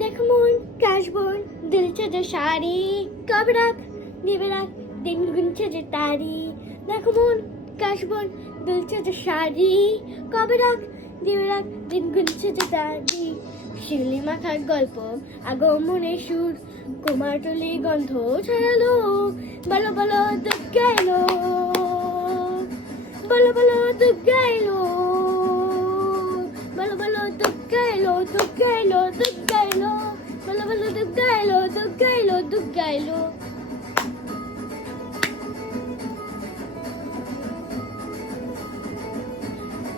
देख मोन कैशबोन दिल से जो शारी कब रात दिवे रात दिन गुन से जो तारी देख मोन कैशबोन दिल से जो शारी कब रात दिवे रात दिन गुन से जो तारी শিউলি মাখার গল্প আগমনের সুর কুমারটুলি গন্ধ ছড়ালো বলো বলো দুঃখ গাইলো বলো বলো দুঃখ গাইলো বলো বলো দুঃখ গাইলো দুঃখ গাইলো দুঃখ গাইলো বলো বলো দুঃখ গাইলো দুঃখ গাইলো দুঃখ গাইলো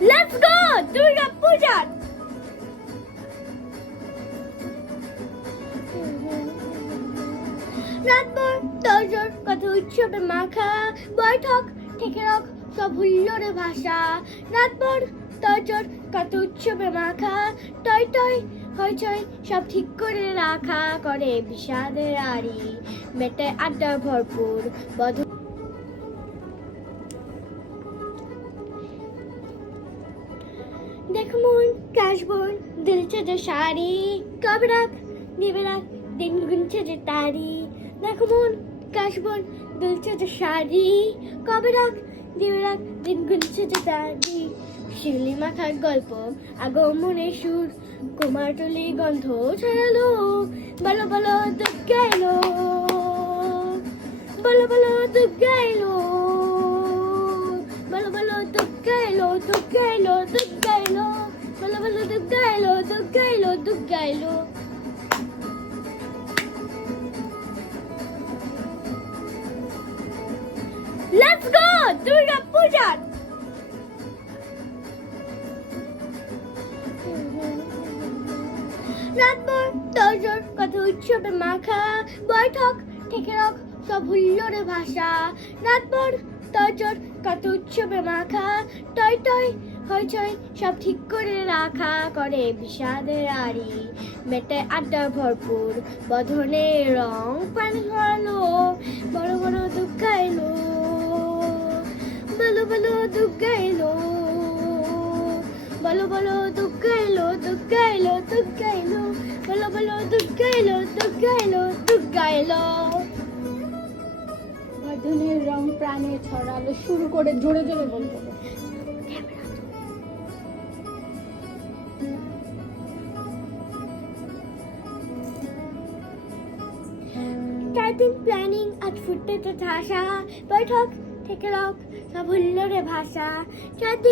লেটস গো দুর্গা পূজা রাতভর তোর কত উৎসবে মাখা বৈঠক থেকে রক সব হুল্লোড়ে ভাষা রাতভর তোর কত উৎসবে মাখা টয় টয় হইচই সব ঠিক করে রাখা করে বিষাদের আড়ি মেটে আড্ডা ভরপুর বধ देख मोन कैशबोन दिल से जो शारी कब रात दिवे रात दिन गुन से जो तारी देख मोन कैशबोन दिल से जो शारी कब रात दिवे रात दिन गुन से जो तारी শিউলি মাখার গল্প আগমনের সুর কুমারটুলি গন্ধ ছড়ালো বলো বলো দুঃখ গাইলো বলো বলো দুঃখ গাইলো বলো বলো দুঃখ গাইলো দুঃখ গাইলো দুঃখ গাইলো বলো বলো দুঃখ গাইলো দুঃখ গাইলো দুঃখ গাইলো লেটস গো দুর্গা পূজা রাতভর তোর কত উৎসবে মাখা বৈঠক থেকে রক সব হুল্লোড়ে ভাষা রাতভর তোর কত উৎসবে মাখা টয় টয় হইচই সব ঠিক করে রাখা করে বিষাদের আড়ি মেটে আড্ডা ভরপুর বধনে রং পানি হলো বড় বড় দুঃখ গাইলো বলো বলো দুঃখ গাইলো বলো বলো দুঃখ গাইলো দুঃখ গাইলো দুঃখ গাইলো বলো বলো দুঃখ গাইলো দুঃখ গাইলো দুঃখ গাইলো বধনের রং প্রাণে ছড়ালো শুরু করে জোরে জোরে বলতে হবে। চারদিন প্ল্যানিং আজ ফুটতে তো ঠাসা বৈঠক থেকে রক সব হুল্লোড়ে ভাষা চারদিন